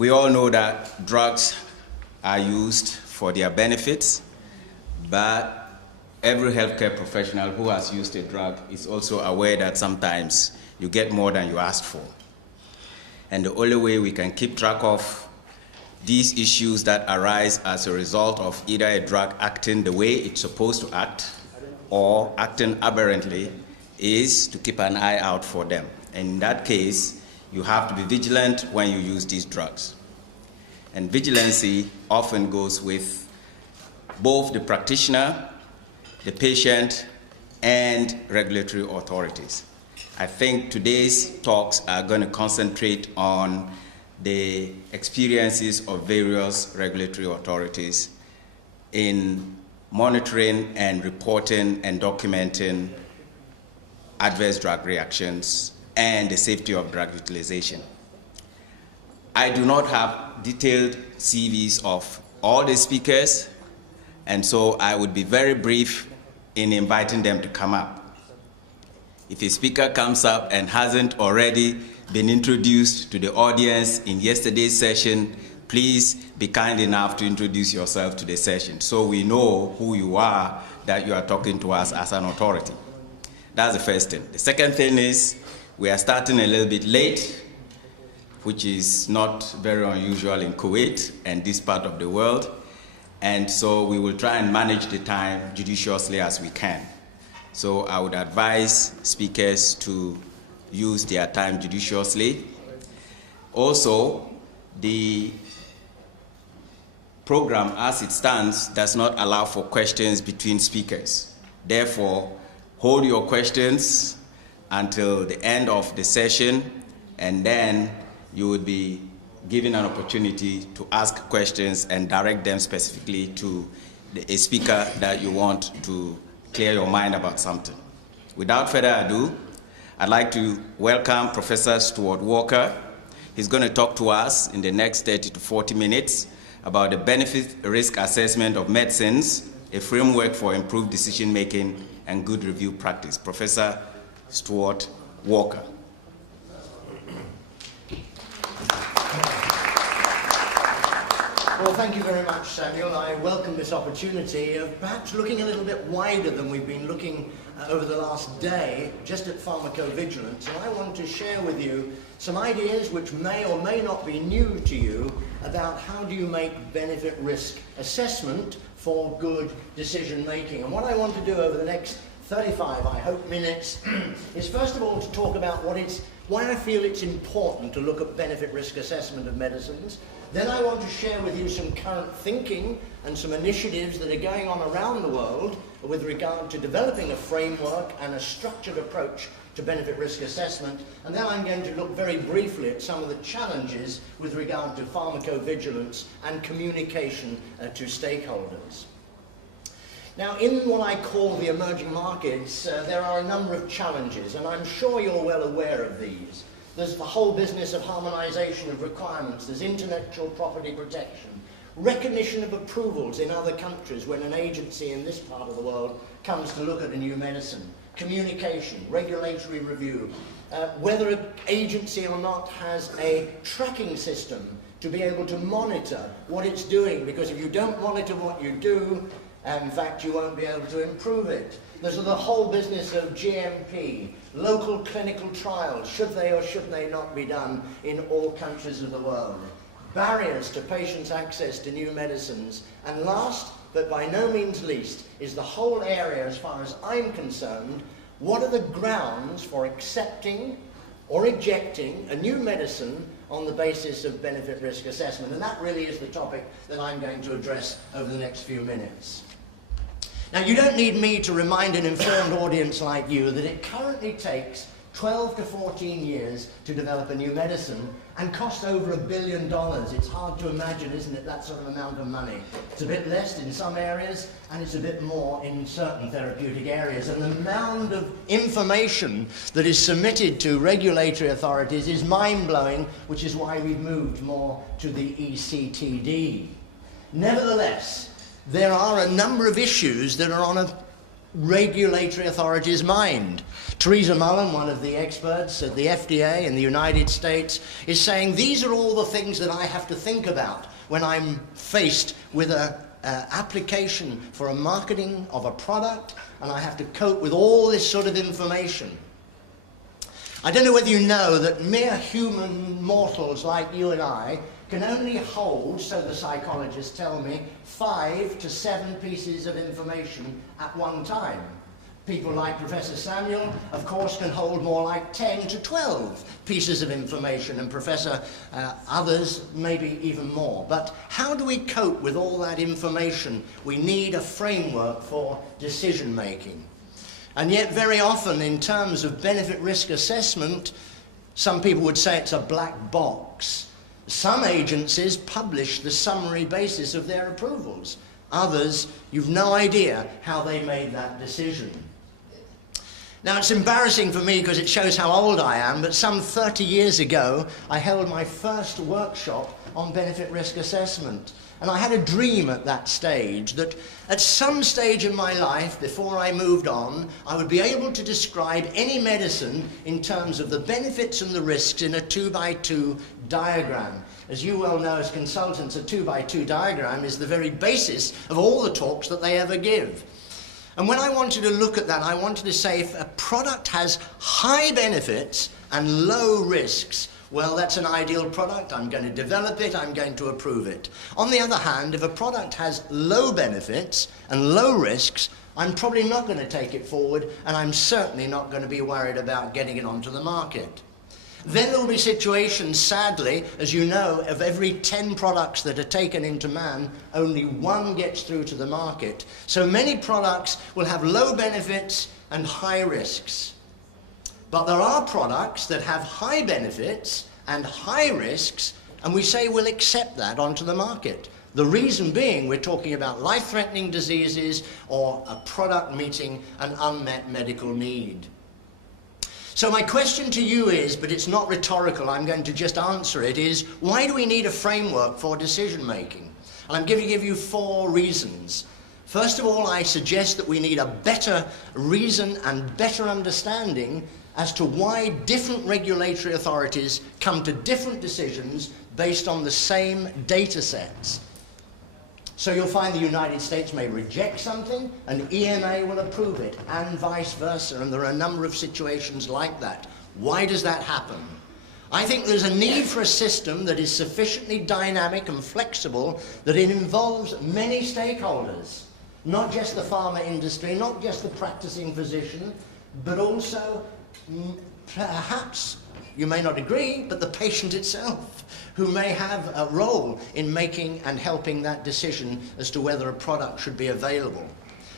We all know that drugs are used for their benefits, but every healthcare professional who has used a drug is also aware that sometimes you get more than you asked for. And the only way we can keep track of these issues that arise as a result of either a drug acting the way it's supposed to act or acting aberrantly is to keep an eye out for them. And in that case, you have to be vigilant when you use these drugs. And vigilancy often goes with both the practitioner, the patient, and regulatory authorities. I think today's talks are going to concentrate on the experiences of various regulatory authorities in monitoring and reporting and documenting adverse drug reactions and the safety of drug utilization. I do not have detailed CVs of all the speakers, and so I would be very brief in inviting them to come up. If a speaker comes up and hasn't already been introduced to the audience in yesterday's session, please be kind enough to introduce yourself to the session so we know who you are, that you are talking to us as an authority. That's the first thing. The second thing is we are starting a little bit late, which is not very unusual in Kuwait and this part of the world. And so we will try and manage the time judiciously as we can. So I would advise speakers to use their time judiciously. Also, the program as it stands does not allow for questions between speakers. Therefore, hold your questions until the end of the session, and then you would be given an opportunity to ask questions and direct them specifically to a speaker that you want to clear your mind about something. Without further ado, I'd like to welcome Professor Stuart Walker. He's going to talk to us in the next 30 to 40 minutes about the benefit risk assessment of medicines, a framework for improved decision-making and good review practice. Professor Stuart Walker. Well, thank you very much, Samuel. I welcome this opportunity of perhaps looking a little bit wider than we've been looking over the last day, just at pharmacovigilance. And I want to share with you some ideas which may or may not be new to you about how do you make benefit risk assessment for good decision making. And what I want to do over the next 35, I hope, minutes is first of all to talk about why I feel it's important to look at benefit risk assessment of medicines. Then I want to share with you some current thinking and some initiatives that are going on around the world with regard to developing a framework and a structured approach to benefit risk assessment. And then I'm going to look very briefly at some of the challenges with regard to pharmacovigilance and communication to stakeholders. Now, in what I call the emerging markets, there are a number of challenges, and I'm sure you're well aware of these. There's the whole business of harmonization of requirements, there's intellectual property protection, recognition of approvals in other countries when an agency in this part of the world comes to look at a new medicine, communication, regulatory review, whether an agency or not has a tracking system to be able to monitor what it's doing, because if you don't monitor what you do, in fact, you won't be able to improve it. There's the whole business of GMP, local clinical trials, should they or should they not be done in all countries of the world. Barriers to patients' access to new medicines. And last, but by no means least, is the whole area, as far as I'm concerned, what are the grounds for accepting or rejecting a new medicine on the basis of benefit risk assessment? And that really is the topic that I'm going to address over the next few minutes. Now, you don't need me to remind an informed audience like you that it currently takes 12 to 14 years to develop a new medicine and cost over $1 billion. It's hard to imagine, isn't it, that sort of amount of money. It's a bit less in some areas and it's a bit more in certain therapeutic areas. And the amount of information that is submitted to regulatory authorities is mind-blowing, which is why we've moved more to the ECTD. Nevertheless, there are a number of issues that are on a regulatory authorities' mind. Theresa Mullen, one of the experts at the FDA in the United States, is saying these are all the things that I have to think about when I'm faced with an application for a marketing of a product, and I have to cope with all this sort of information. I don't know whether you know that mere human mortals like you and I can only hold, so the psychologists tell me, 5 to 7 pieces of information at one time. People like Professor Samuel, of course, can hold more like 10 to 12 pieces of information, and others maybe even more. But how do we cope with all that information? We need a framework for decision making. And yet very often in terms of benefit risk assessment, some people would say it's a black box. Some agencies publish the summary basis of their approvals. Others, you've no idea how they made that decision. Now, it's embarrassing for me because it shows how old I am, but some 30 years ago, I held my first workshop on benefit risk assessment. And I had a dream at that stage that at some stage in my life, before I moved on, I would be able to describe any medicine in terms of the benefits and the risks in a 2x2 diagram. As you well know as consultants, a 2x2 diagram is the very basis of all the talks that they ever give. And when I wanted to look at that, I wanted to say if a product has high benefits and low risks, well, that's an ideal product. I'm going to develop it. I'm going to approve it. On the other hand, if a product has low benefits and low risks, I'm probably not going to take it forward, and I'm certainly not going to be worried about getting it onto the market. Then there will be situations, sadly, as you know, of every 10 products that are taken into man, only 1 gets through to the market. So many products will have low benefits and high risks. But there are products that have high benefits and high risks, and we say we'll accept that onto the market. The reason being we're talking about life-threatening diseases or a product meeting an unmet medical need. So my question to you is, but it's not rhetorical, I'm going to just answer it, is why do we need a framework for decision making? And I'm going to give you 4 reasons. First of all, I suggest that we need a better reason and better understanding as to why different regulatory authorities come to different decisions based on the same data sets. So you'll find the United States may reject something and EMA will approve it, and vice versa, and there are a number of situations like that. Why does that happen? I think there's a need for a system that is sufficiently dynamic and flexible that it involves many stakeholders, not just the pharma industry, not just the practicing physician, but also perhaps, you may not agree, but the patient itself, who may have a role in making and helping that decision as to whether a product should be available.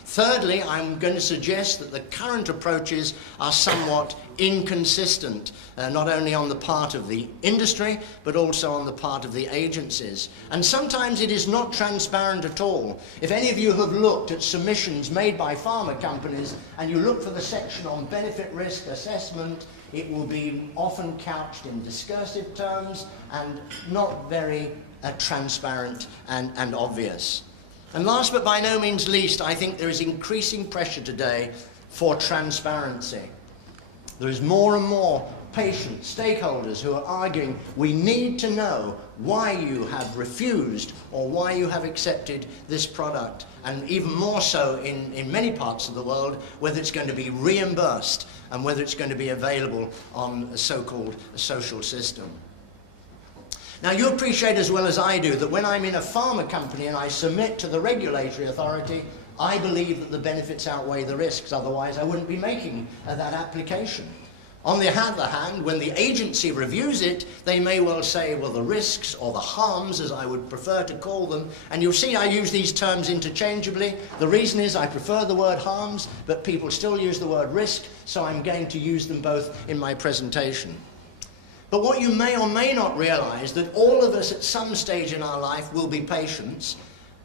Thirdly, I'm going to suggest that the current approaches are somewhat inconsistent, not only on the part of the industry, but also on the part of the agencies. And sometimes it is not transparent at all. If any of you have looked at submissions made by pharma companies, and you look for the section on benefit risk assessment, it will be often couched in discursive terms and not very transparent and obvious. And last but by no means least, I think there is increasing pressure today for transparency. There is more and more patients, stakeholders who are arguing we need to know why you have refused or why you have accepted this product, and even more so in many parts of the world, whether it's going to be reimbursed and whether it's going to be available on a so-called social system. Now, you appreciate as well as I do that when I'm in a pharma company and I submit to the regulatory authority, I believe that the benefits outweigh the risks, otherwise I wouldn't be making that application. On the other hand, when the agency reviews it, they may well say, well, the risks or the harms, as I would prefer to call them, and you'll see I use these terms interchangeably. The reason is I prefer the word harms, but people still use the word risk, so I'm going to use them both in my presentation. But what you may or may not realize, that all of us at some stage in our life will be patients,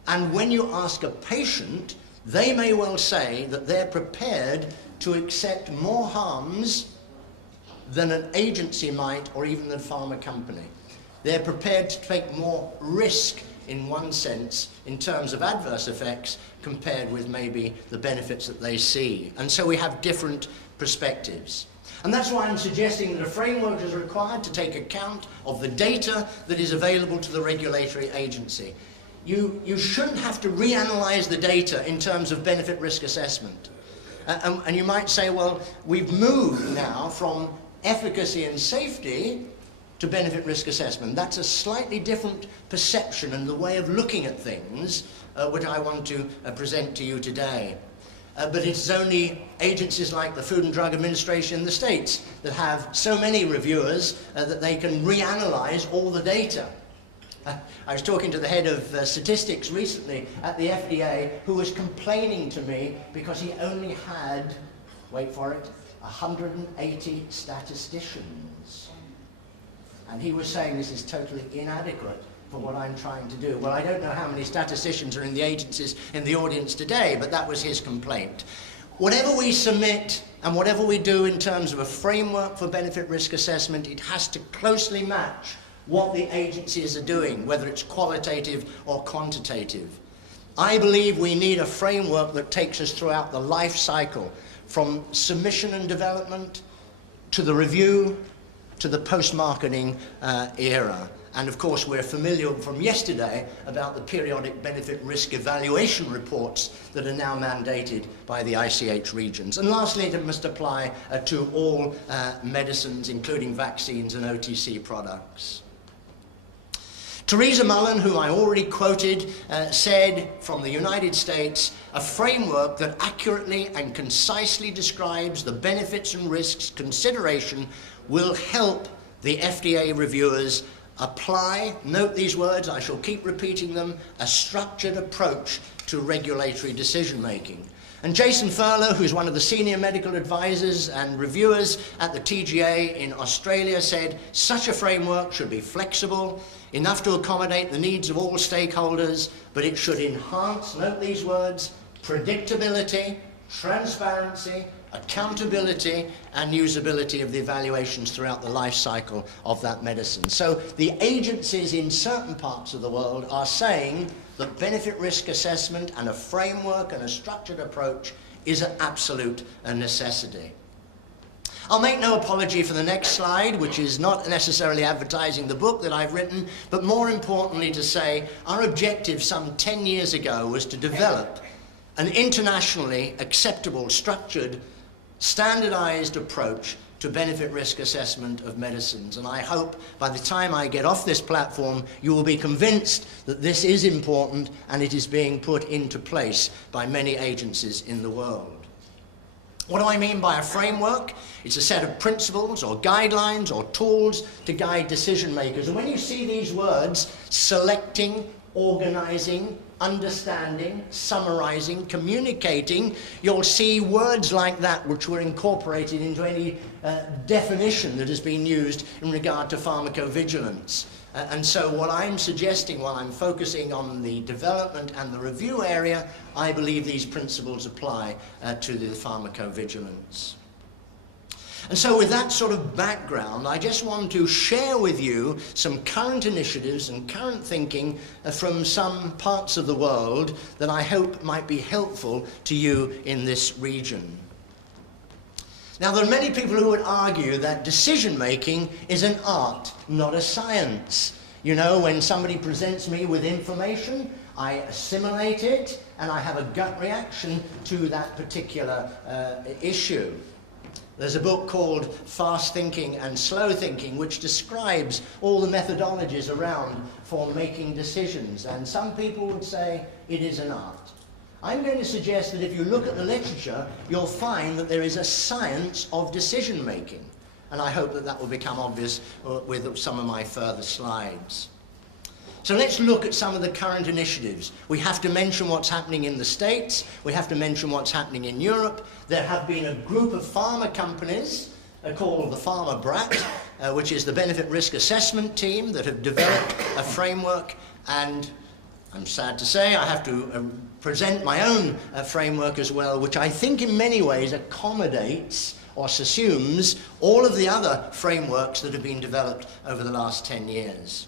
and when you ask a patient, they may well say that they're prepared to accept more harms than an agency might, or even the pharma company. They're prepared to take more risk in one sense, in terms of adverse effects, compared with maybe the benefits that they see. And so we have different perspectives. And that's why I'm suggesting that a framework is required to take account of the data that is available to the regulatory agency. You shouldn't have to reanalyze the data in terms of benefit risk assessment. And you might say, well, we've moved now from efficacy and safety to benefit risk assessment. That's a slightly different perception and the way of looking at things, which I want to present to you today. But it's only agencies like the Food and Drug Administration in the States that have so many reviewers that they can reanalyze all the data. I was talking to the head of statistics recently at the FDA, who was complaining to me because he only had, wait for it, 180 statisticians. And he was saying this is totally inadequate for what I'm trying to do. Well, I don't know how many statisticians are in the agencies in the audience today, but that was his complaint. Whatever we submit and whatever we do in terms of a framework for benefit risk assessment, it has to closely match what the agencies are doing, whether it's qualitative or quantitative. I believe we need a framework that takes us throughout the life cycle, from submission and development to the review to the post-marketing era. And of course, we're familiar from yesterday about the periodic benefit risk evaluation reports that are now mandated by the ICH regions. And lastly, it must apply to all medicines, including vaccines and OTC products. Theresa Mullen, who I already quoted, said from the United States, a framework that accurately and concisely describes the benefits and risks consideration will help the FDA reviewers apply, note these words, I shall keep repeating them, a structured approach to regulatory decision making. And Jason Furlow, who's one of the senior medical advisors and reviewers at the TGA in Australia, said such a framework should be flexible, enough to accommodate the needs of all stakeholders, but it should enhance, note these words, predictability, transparency, accountability and usability of the evaluations throughout the life cycle of that medicine. So the agencies in certain parts of the world are saying that benefit risk assessment and a framework and a structured approach is an absolute necessity. I'll make no apology for the next slide, which is not necessarily advertising the book that I've written, but more importantly to say our objective some 10 years ago was to develop an internationally acceptable, structured, standardized approach to benefit risk assessment of medicines. And I hope by the time I get off this platform, you will be convinced that this is important and it is being put into place by many agencies in the world. What do I mean by a framework? It's a set of principles or guidelines or tools to guide decision makers. And when you see these words, selecting, organizing, understanding, summarizing, communicating, you'll see words like that which were incorporated into any definition that has been used in regard to pharmacovigilance. And so what I'm suggesting while I'm focusing on the development and the review area, I believe these principles apply to the pharmacovigilance. And so with that sort of background, I just want to share with you some current initiatives and current thinking from some parts of the world that I hope might be helpful to you in this region. Now, there are many people who would argue that decision-making is an art, not a science. You know, when somebody presents me with information, I assimilate it, and I have a gut reaction to that particular issue. There's a book called Fast Thinking and Slow Thinking, which describes all the methodologies around for making decisions, and some people would say it is an art. I'm going to suggest that if you look at the literature, you'll find that there is a science of decision making, and I hope that that will become obvious with some of my further slides. So let's look at some of the current initiatives. We have to mention what's happening in the States. We have to mention what's happening in Europe. There have been a group of pharma companies called the Pharma BRAT, which is the Benefit Risk Assessment Team, that have developed a framework, and I'm sad to say I have to present my own framework as well, which I think in many ways accommodates or subsumes all of the other frameworks that have been developed over the last 10 years.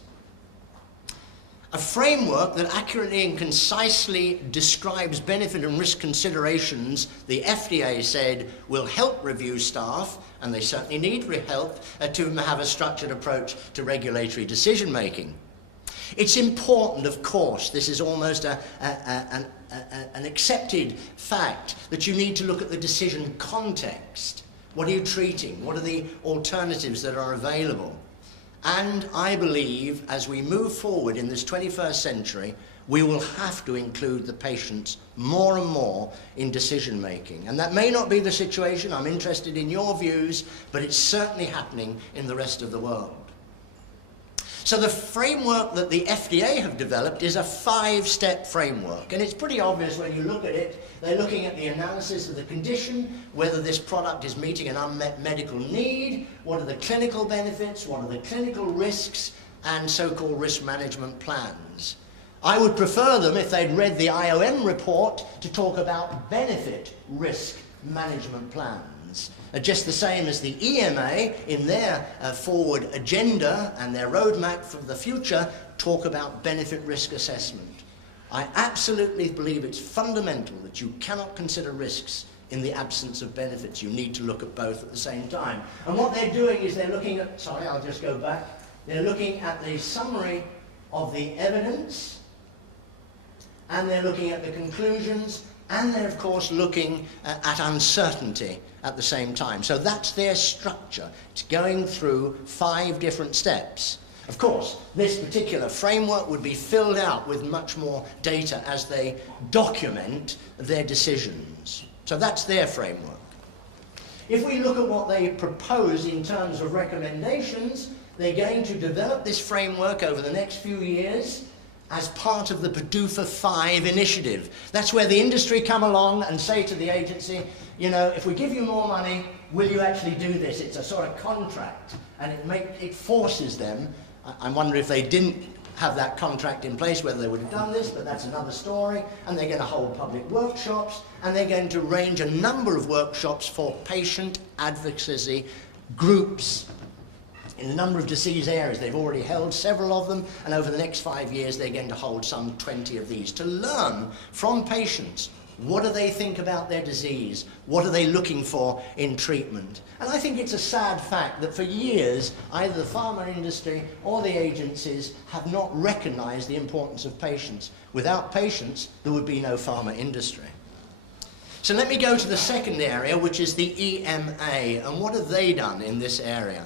A framework that accurately and concisely describes benefit and risk considerations, the FDA said, will help review staff, and they certainly need help, to have a structured approach to regulatory decision making. It's important, of course, this is almost an accepted fact, that you need to look at the decision context. What are you treating? What are the alternatives that are available? And I believe as we move forward in this 21st century, we will have to include the patients more and more in decision making. And that may not be the situation, I'm interested in your views, but it's certainly happening in the rest of the world. So the framework that the FDA have developed is a 5-step framework, and it's pretty obvious when you look at it. They're looking at the analysis of the condition, whether this product is meeting an unmet medical need, what are the clinical benefits, what are the clinical risks, and so-called risk management plans. I would prefer them, if they'd read the IOM report, to talk about benefit risk management plans. Just the same as the EMA, in their forward agenda and their roadmap for the future, talk about benefit risk assessment. I absolutely believe it's fundamental that you cannot consider risks in the absence of benefits. You need to look at both at the same time. And what they're doing is they're looking at, sorry, I'll just go back. They're looking at the summary of the evidence, and they're looking at the conclusions, and they're, of course, looking at uncertainty at the same time. So that's their structure. It's going through 5 different steps. Of course, this particular framework would be filled out with much more data as they document their decisions. So that's their framework. If we look at what they propose in terms of recommendations, they're going to develop this framework over the next few years as part of the PDUFA 5 initiative. That's where the industry come along and say to the agency, you know, if we give you more money, will you actually do this? It's a sort of contract, and it forces them. I wonder if they didn't have that contract in place, whether they would have done this, but that's another story. And they're going to hold public workshops, and they're going to arrange a number of workshops for patient advocacy groups in a number of disease areas. They've already held several of them, and over the next 5 years they're going to hold some 20 of these to learn from patients. What do they think about their disease? What are they looking for in treatment? And I think it's a sad fact that for years, either the pharma industry or the agencies have not recognized the importance of patients. Without patients, there would be no pharma industry. So let me go to the second area, which is the EMA. And what have they done in this area?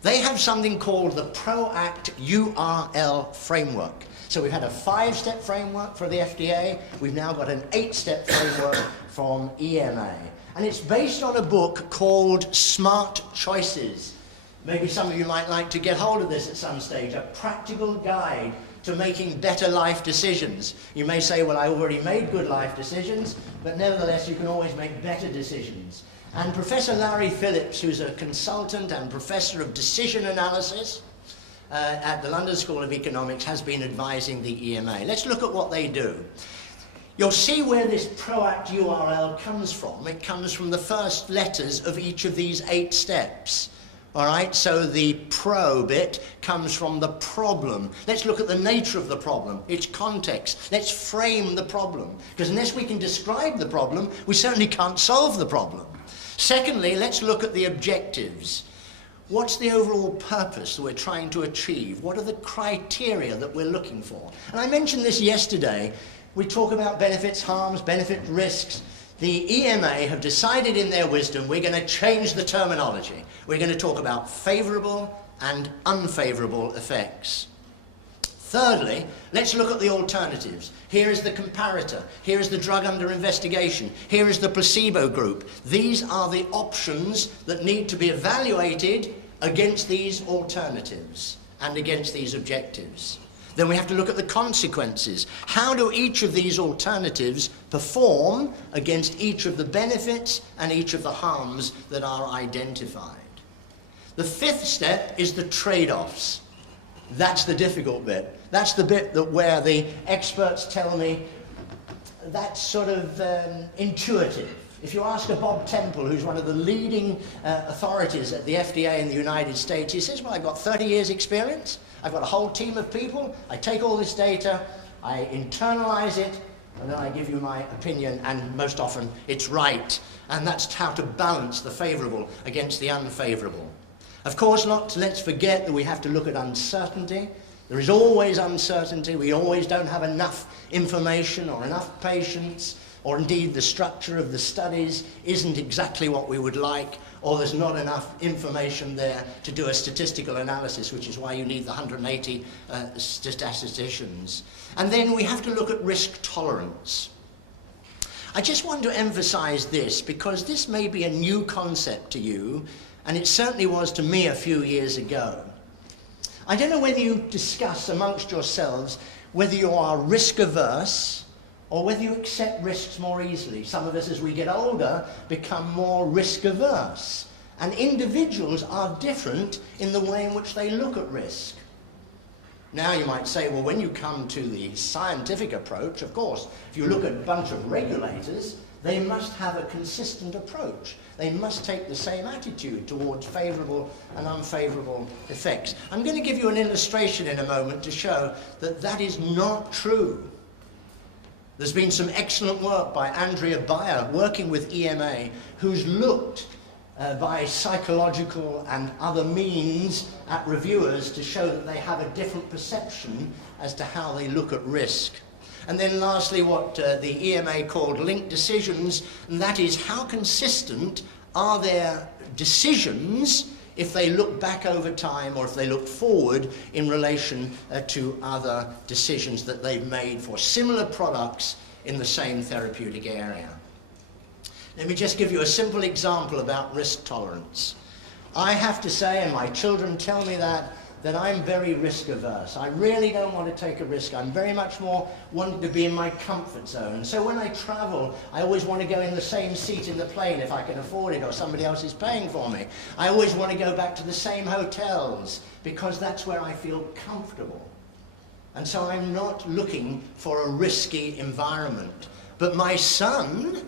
They have something called the PROACT URL framework. So we've had a 5-step framework for the FDA. We've now got an 8-step framework from EMA. And it's based on a book called Smart Choices. Maybe some of you might like to get hold of this at some stage, a practical guide to making better life decisions. You may say, well, I already made good life decisions, but nevertheless, you can always make better decisions. And Professor Larry Phillips, who's a consultant and professor of decision analysis at the London School of Economics, has been advising the EMA. Let's look at what they do. You'll see where this PROACT URL comes from. It comes from the first letters of each of these 8 steps. All right, so the pro bit comes from the problem. Let's look at the nature of the problem, its context. Let's frame the problem, because unless we can describe the problem, we certainly can't solve the problem. Secondly, let's look at the objectives. What's the overall purpose that we're trying to achieve? What are the criteria that we're looking for? And I mentioned this yesterday. We talk about benefits, harms, benefit risks. The EMA have decided in their wisdom we're going to change the terminology. We're going to talk about favourable and unfavourable effects. Thirdly, let's look at the alternatives. Here is the comparator. Here is the drug under investigation. Here is the placebo group. These are the options that need to be evaluated against these alternatives and against these objectives. Then we have to look at the consequences. How do each of these alternatives perform against each of the benefits and each of the harms that are identified? The 5th step is the trade-offs. That's the difficult bit. That's the bit where the experts tell me that's sort of intuitive. If you ask a Bob Temple, who's one of the leading authorities at the FDA in the United States, he says, well, I've got 30 years experience, I've got a whole team of people, I take all this data, I internalize it, and then I give you my opinion, and most often it's right. And that's how to balance the favourable against the unfavourable. Of course, let's forget that we have to look at uncertainty. There is always uncertainty. We always don't have enough information or enough patients, or indeed the structure of the studies isn't exactly what we would like, or there's not enough information there to do a statistical analysis, which is why you need the 180 statisticians. And then we have to look at risk tolerance. I just want to emphasize this because this may be a new concept to you, and it certainly was to me a few years ago. I don't know whether you discuss amongst yourselves whether you are risk averse or whether you accept risks more easily. Some of us, as we get older, become more risk averse. And individuals are different in the way in which they look at risk. Now you might say, well, when you come to the scientific approach, of course, if you look at a bunch of regulators, they must have a consistent approach. They must take the same attitude towards favourable and unfavourable effects. I'm going to give you an illustration in a moment to show that that is not true. There's been some excellent work by Andrea Bayer working with EMA, who's looked by psychological and other means at reviewers to show that they have a different perception as to how they look at risk. And then lastly, what the EMA called linked decisions, and that is how consistent are their decisions if they look back over time or if they look forward in relation to other decisions that they've made for similar products in the same therapeutic area. Let me just give you a simple example about risk tolerance. I have to say, and my children tell me that I'm very risk averse. I really don't want to take a risk. I'm very much more wanting to be in my comfort zone. So when I travel, I always want to go in the same seat in the plane if I can afford it or somebody else is paying for me. I always want to go back to the same hotels because that's where I feel comfortable. And so I'm not looking for a risky environment. But my son,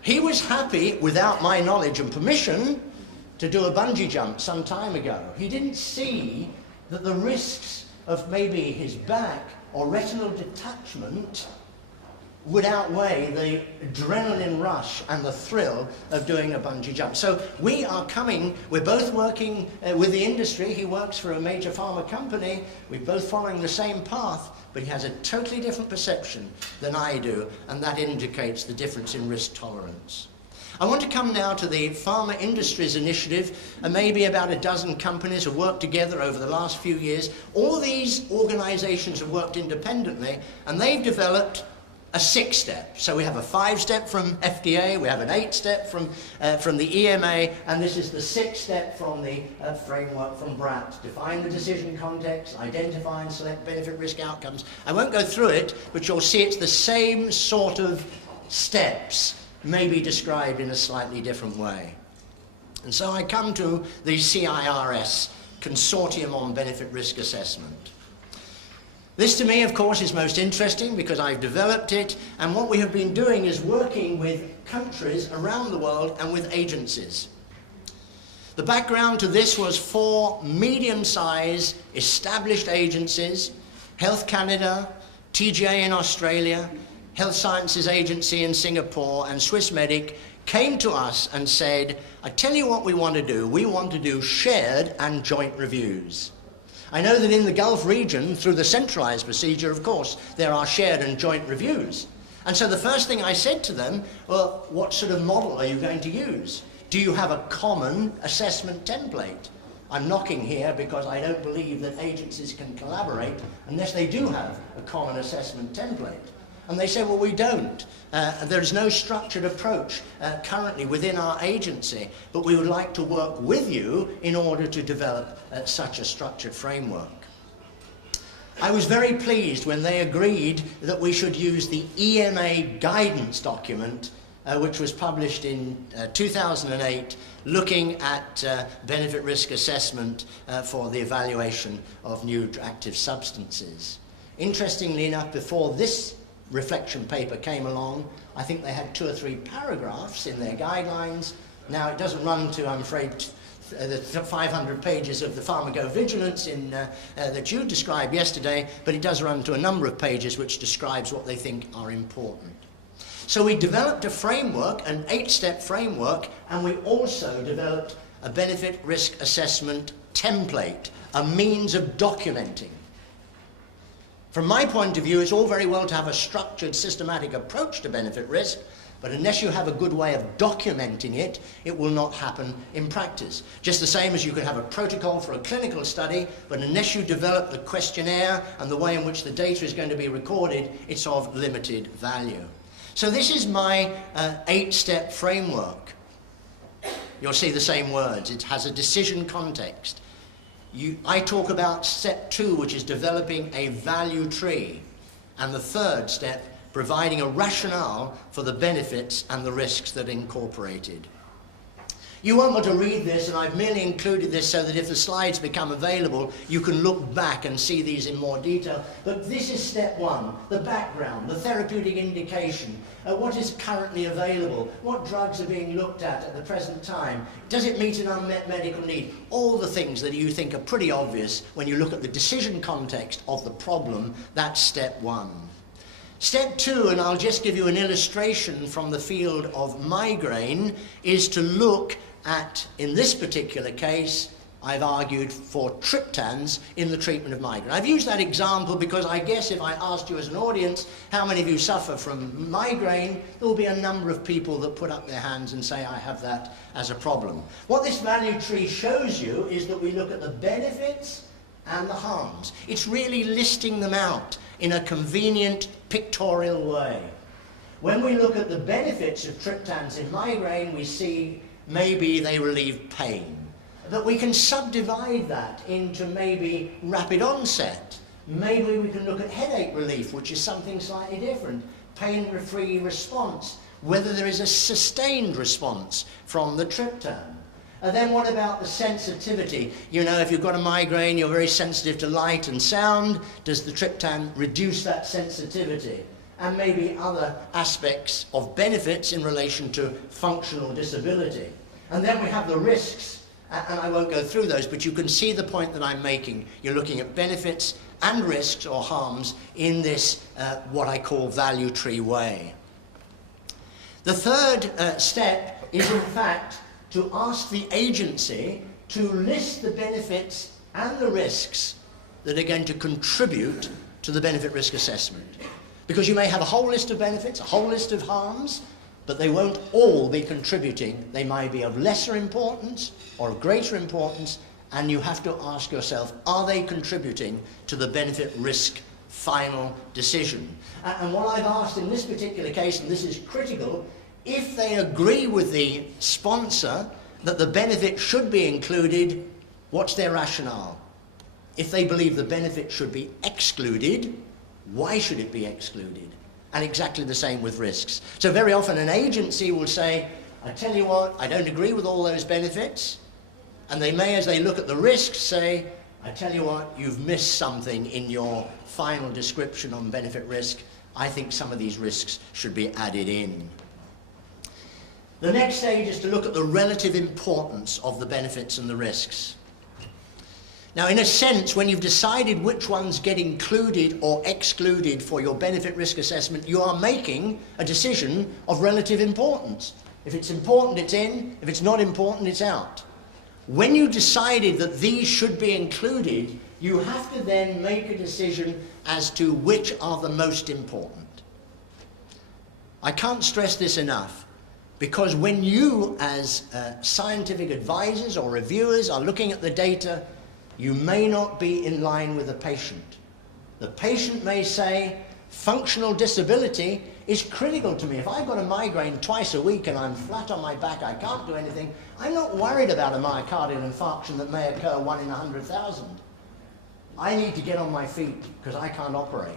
he was happy, without my knowledge and permission, to do a bungee jump some time ago. He didn't see that the risks of maybe his back or retinal detachment would outweigh the adrenaline rush and the thrill of doing a bungee jump. So we're both working with the industry. He works for a major pharma company. We're both following the same path, but he has a totally different perception than I do, and that indicates the difference in risk tolerance. I want to come now to the Pharma Industries Initiative, and maybe about a dozen companies have worked together over the last few years. All these organizations have worked independently, and they've developed a 6-step. So we have a 5-step from FDA, we have an 8-step from the EMA, and this is the 6-step from the framework from BRAT. Define the decision context, identify and select benefit risk outcomes. I won't go through it, but you'll see it's the same sort of steps, maybe described in a slightly different way. And so I come to the CIRS, Consortium on Benefit Risk Assessment. This to me, of course, is most interesting because I've developed it, and what we have been doing is working with countries around the world and with agencies. The background to this was 4 medium-sized established agencies, Health Canada, TGA in Australia, Health Sciences Agency in Singapore, and Swissmedic came to us and said, I tell you what we want to do. We want to do shared and joint reviews. I know that in the Gulf region, through the centralized procedure, of course, there are shared and joint reviews. And so the first thing I said to them, well, what sort of model are you going to use? Do you have a common assessment template? I'm knocking here because I don't believe that agencies can collaborate unless they do have a common assessment template. And they said, well, we don't. There's no structured approach currently within our agency, but we would like to work with you in order to develop such a structured framework. I was very pleased when they agreed that we should use the EMA guidance document, which was published in 2008, looking at benefit risk assessment for the evaluation of new active substances. Interestingly enough, before this reflection paper came along, I think they had 2 or 3 paragraphs in their guidelines. Now it doesn't run to, I'm afraid, the 500 pages of the pharmacovigilance that you described yesterday, but it does run to a number of pages which describes what they think are important. So we developed a framework, an 8-step framework, and we also developed a benefit risk assessment template, a means of documenting. From my point of view, it's all very well to have a structured, systematic approach to benefit risk, but unless you have a good way of documenting it, it will not happen in practice. Just the same as you could have a protocol for a clinical study, but unless you develop the questionnaire and the way in which the data is going to be recorded, it's of limited value. So this is my 8-step framework. You'll see the same words. It has a decision context. I talk about step 2, which is developing a value tree, and the 3rd step, providing a rationale for the benefits and the risks that are incorporated. You won't want to read this, and I've merely included this so that if the slides become available, you can look back and see these in more detail. But this is step 1, the background, the therapeutic indication, what is currently available, what drugs are being looked at the present time, does it meet an unmet medical need, all the things that you think are pretty obvious when you look at the decision context of the problem. That's step 1. Step 2, and I'll just give you an illustration from the field of migraine, is to look at, in this particular case, I've argued for triptans in the treatment of migraine. I've used that example because I guess if I asked you as an audience, how many of you suffer from migraine, there will be a number of people that put up their hands and say, I have that as a problem. What this value tree shows you is that we look at the benefits and the harms. It's really listing them out in a convenient pictorial way. When we look at the benefits of triptans in migraine, we see maybe they relieve pain. But we can subdivide that into maybe rapid onset. Maybe we can look at headache relief, which is something slightly different. Pain-free response, whether there is a sustained response from the triptan. And then what about the sensitivity? You know, if you've got a migraine, you're very sensitive to light and sound. Does the triptan reduce that sensitivity? And maybe other aspects of benefits in relation to functional disability. And then we have the risks. And I won't go through those, but you can see the point that I'm making. You're looking at benefits and risks or harms in this, what I call value tree way. The 3rd step is, in fact, to ask the agency to list the benefits and the risks that are going to contribute to the benefit risk assessment. Because you may have a whole list of benefits, a whole list of harms, but they won't all be contributing. They might be of lesser importance or of greater importance, and you have to ask yourself, are they contributing to the benefit risk final decision? And what I've asked in this particular case, and this is critical, if they agree with the sponsor that the benefit should be included, what's their rationale? If they believe the benefit should be excluded, why should it be excluded? And exactly the same with risks. So very often an agency will say, I tell you what, I don't agree with all those benefits. And they may, as they look at the risks, say, I tell you what, you've missed something in your final description on benefit risk. I think some of these risks should be added in. The next stage is to look at the relative importance of the benefits and the risks. Now, in a sense, when you've decided which ones get included or excluded for your benefit risk assessment, you are making a decision of relative importance. If it's important, it's in. If it's not important, it's out. When you decided that these should be included, you have to then make a decision as to which are the most important. I can't stress this enough, because when you, as scientific advisors or reviewers, are looking at the data, you may not be in line with the patient. The patient may say, functional disability is critical to me. If I've got a migraine twice a week and I'm flat on my back, I can't do anything, I'm not worried about a myocardial infarction that may occur 1 in 100,000. I need to get on my feet because I can't operate.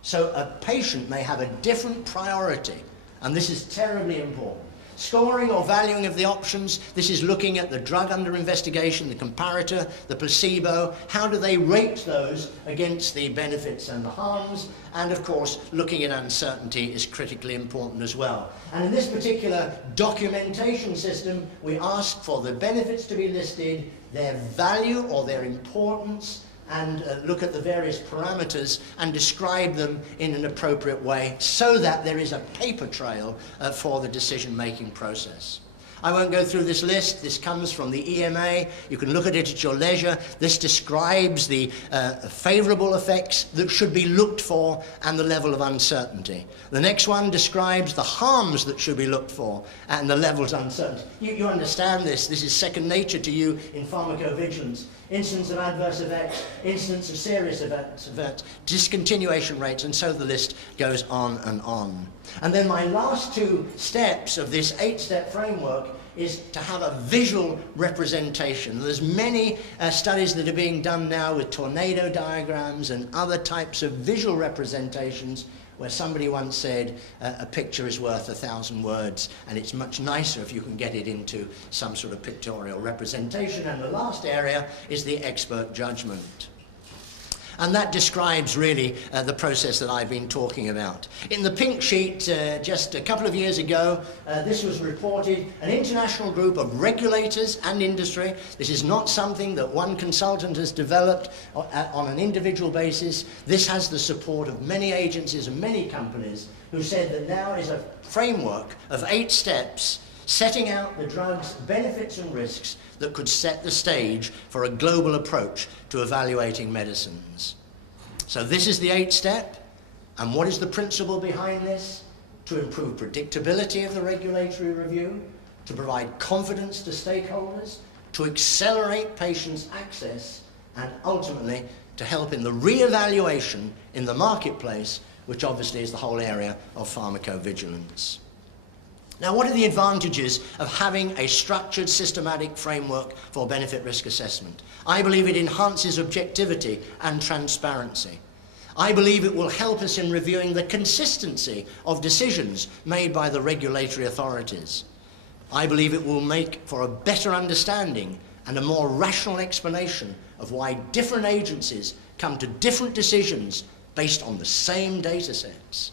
So a patient may have a different priority, and this is terribly important. Scoring or valuing of the options, this is looking at the drug under investigation, the comparator, the placebo, how do they rate those against the benefits and the harms, and of course looking at uncertainty is critically important as well. And in this particular documentation system, we ask for the benefits to be listed, their value or their importance, and look at the various parameters and describe them in an appropriate way so that there is a paper trail for the decision-making process. I won't go through this list. This comes from the EMA. You can look at it at your leisure. This describes the favourable effects that should be looked for and the level of uncertainty. The next one describes the harms that should be looked for and the levels of uncertainty. You understand this. This is second nature to you in pharmacovigilance. Instance of adverse effects, instance of serious events, discontinuation rates, and so the list goes on and on. And then my last two steps of this 8-step framework is to have a visual representation. There's many studies that are being done now with tornado diagrams and other types of visual representations, where somebody once said a picture is worth 1,000 words, and it's much nicer if you can get it into some sort of pictorial representation. And the last area is the expert judgment. And that describes really the process that I've been talking about. In the pink sheet, just a couple of years ago, this was reported, an international group of regulators and industry. This is not something that one consultant has developed on an individual basis. This has the support of many agencies and many companies who said that now is a framework of 8 steps setting out the drug's benefits and risks that could set the stage for a global approach to evaluating medicines. So this is the 8-step, and what is the principle behind this? To improve predictability of the regulatory review, to provide confidence to stakeholders, to accelerate patients' access, and ultimately to help in the re-evaluation in the marketplace, which obviously is the whole area of pharmacovigilance. Now, what are the advantages of having a structured, systematic framework for benefit risk assessment? I believe it enhances objectivity and transparency. I believe it will help us in reviewing the consistency of decisions made by the regulatory authorities. I believe it will make for a better understanding and a more rational explanation of why different agencies come to different decisions based on the same data sets.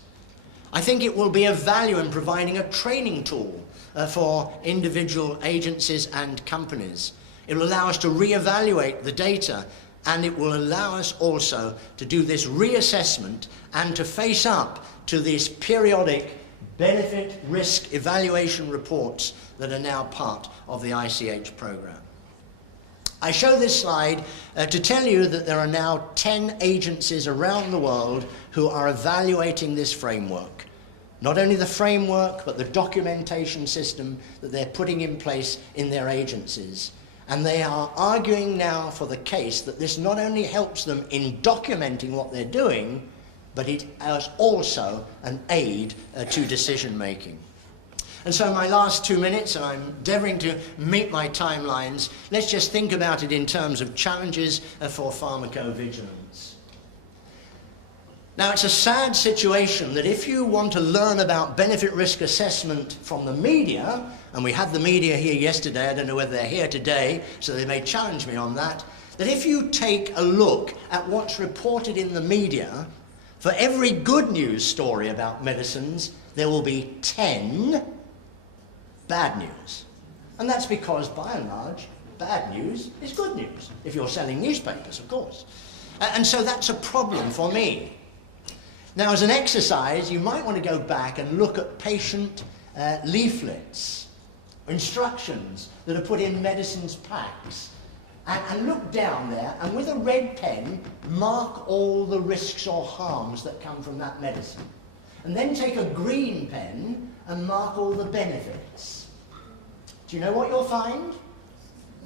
I think it will be of value in providing a training tool for individual agencies and companies. It will allow us to re-evaluate the data, and it will allow us also to do this reassessment and to face up to these periodic benefit risk evaluation reports that are now part of the ICH program. I show this slide to tell you that there are now 10 agencies around the world who are evaluating this framework. Not only the framework, but the documentation system that they're putting in place in their agencies. And they are arguing now for the case that this not only helps them in documenting what they're doing, but it is also an aid to decision making. And so my last 2 minutes, and I'm endeavouring to meet my timelines, let's just think about it in terms of challenges for pharmacovigilance. Now, it's a sad situation that if you want to learn about benefit risk assessment from the media, and we had the media here yesterday, I don't know whether they're here today, so they may challenge me on that, that if you take a look at what's reported in the media, for every good news story about medicines, there will be 10 bad news. And that's because, by and large, bad news is good news, if you're selling newspapers, of course. And so that's a problem for me. Now, as an exercise, you might want to go back and look at patient leaflets, instructions that are put in medicines packs, and look down there, and with a red pen, mark all the risks or harms that come from that medicine. And then take a green pen and mark all the benefits. Do you know what you'll find?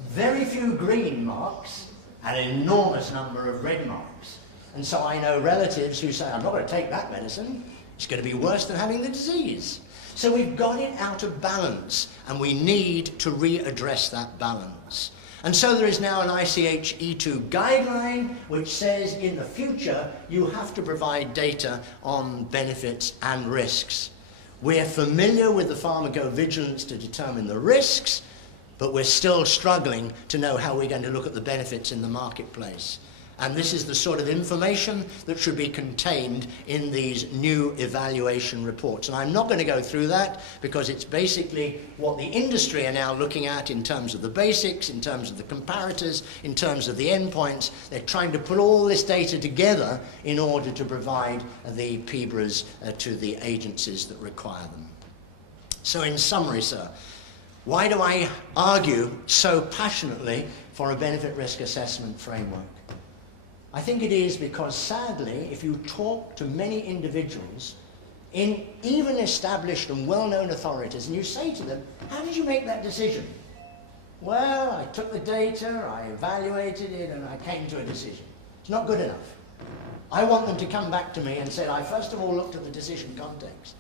Very few green marks and an enormous number of red marks. And so I know relatives who say, I'm not going to take that medicine, it's going to be worse than having the disease. So we've got it out of balance, and we need to readdress that balance. And so there is now an ICH E2 guideline which says in the future you have to provide data on benefits and risks. We're familiar with the pharmacovigilance to determine the risks, but we're still struggling to know how we're going to look at the benefits in the marketplace. And this is the sort of information that should be contained in these new evaluation reports. And I'm not going to go through that because it's basically what the industry are now looking at in terms of the basics, in terms of the comparators, in terms of the endpoints. They're trying to put all this data together in order to provide the PBRAs to the agencies that require them. So in summary, sir, why do I argue so passionately for a benefit risk assessment framework? I think it is because, sadly, if you talk to many individuals in even established and well-known authorities and you say to them, how did you make that decision? Well, I took the data, I evaluated it, and I came to a decision. It's not good enough. I want them to come back to me and say, I first of all looked at the decision context.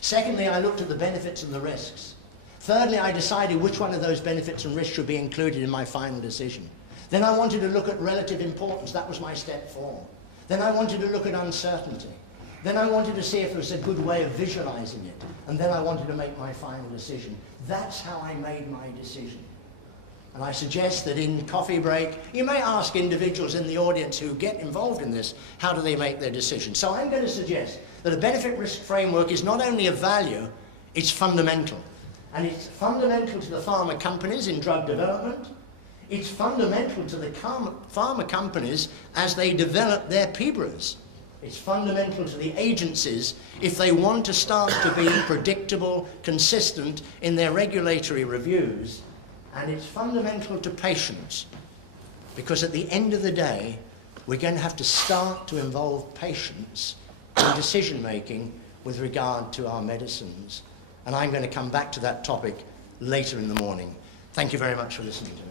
Secondly, I looked at the benefits and the risks. Thirdly, I decided which one of those benefits and risks should be included in my final decision. Then I wanted to look at relative importance. That was my step 4. Then I wanted to look at uncertainty. Then I wanted to see if there was a good way of visualizing it. And then I wanted to make my final decision. That's how I made my decision. And I suggest that in coffee break, you may ask individuals in the audience who get involved in this, how do they make their decision? So I'm going to suggest that a benefit risk framework is not only of value, it's fundamental. And it's fundamental to the pharma companies in drug development. It's fundamental to the pharma companies as they develop their PBRAs. It's fundamental to the agencies if they want to start to be predictable, consistent in their regulatory reviews. And it's fundamental to patients, because at the end of the day, we're going to have to start to involve patients in decision-making with regard to our medicines. And I'm going to come back to that topic later in the morning. Thank you very much for listening to me.